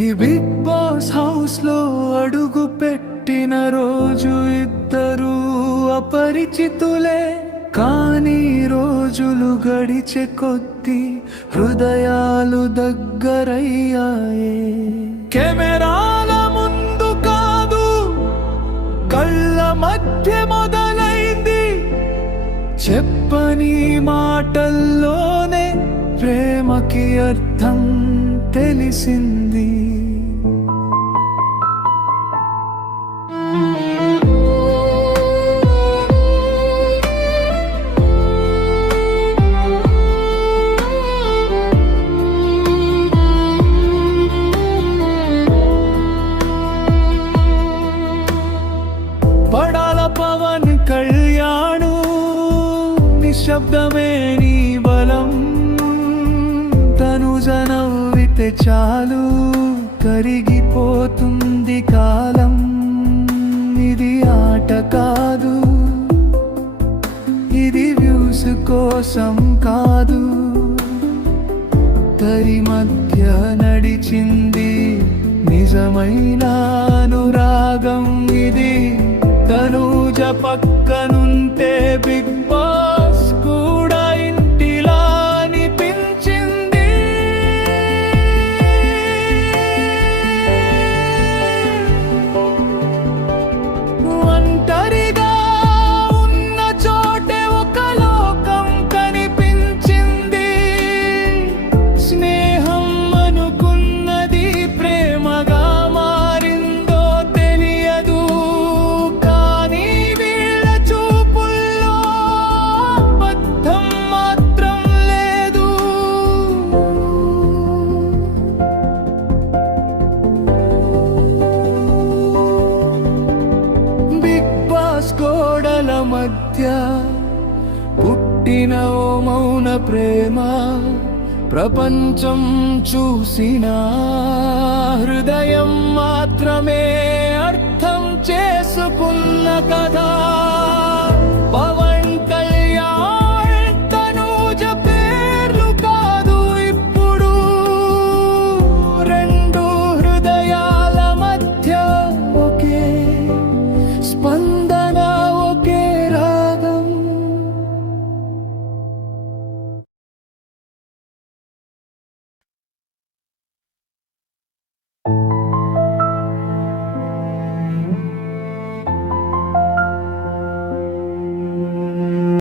ఈ big boss house లో అడుగు పెట్టిన రోజు ఇద్దరు అపరిచితులే, కానీ రోజులు గడిచే కొద్దీ హృదయాలు దగ్గరయ్యాయే. కెమెరాల ముందు కాదు, కళ్ళ మధ్య మొదలైంది. చెప్పని మాటల్లోనే ప్రేమకి అర్థం తెలిసింది. పడాల పవన్ కళ్యాణు, నిశ్శబ్దమే నీ బలం. తనుజ నవ్వితే చాలు కరిగిపోతుంది కాలం. ఇది ఆట కాదు, ఇది వ్యూస్ కోసం కాదు. తరి మధ్య నడిచింది నిజమైన అనురాగం ఇది. తనుజ పక్కనుంటే బిగ్ బాస్ కూడా ఇంటిలా అనిపించింది. ఒంటరిగా ఉన్న చోటే ఒక లోకం కనిపించింది. స్నేహం అనుకున్నది ప్రేమగా మారిందో తెలియదు, కానీ వీళ్ళ చూపుల్లో అబద్ధం మాత్రం లేదు. బిగ్ బాస్ గోడల మధ్య పుట్టిన ఓ మౌన ప్రేమ, ప్రపంచం చూసిన హృదయం మాత్రమే అర్థం చేసుకున్న కథ.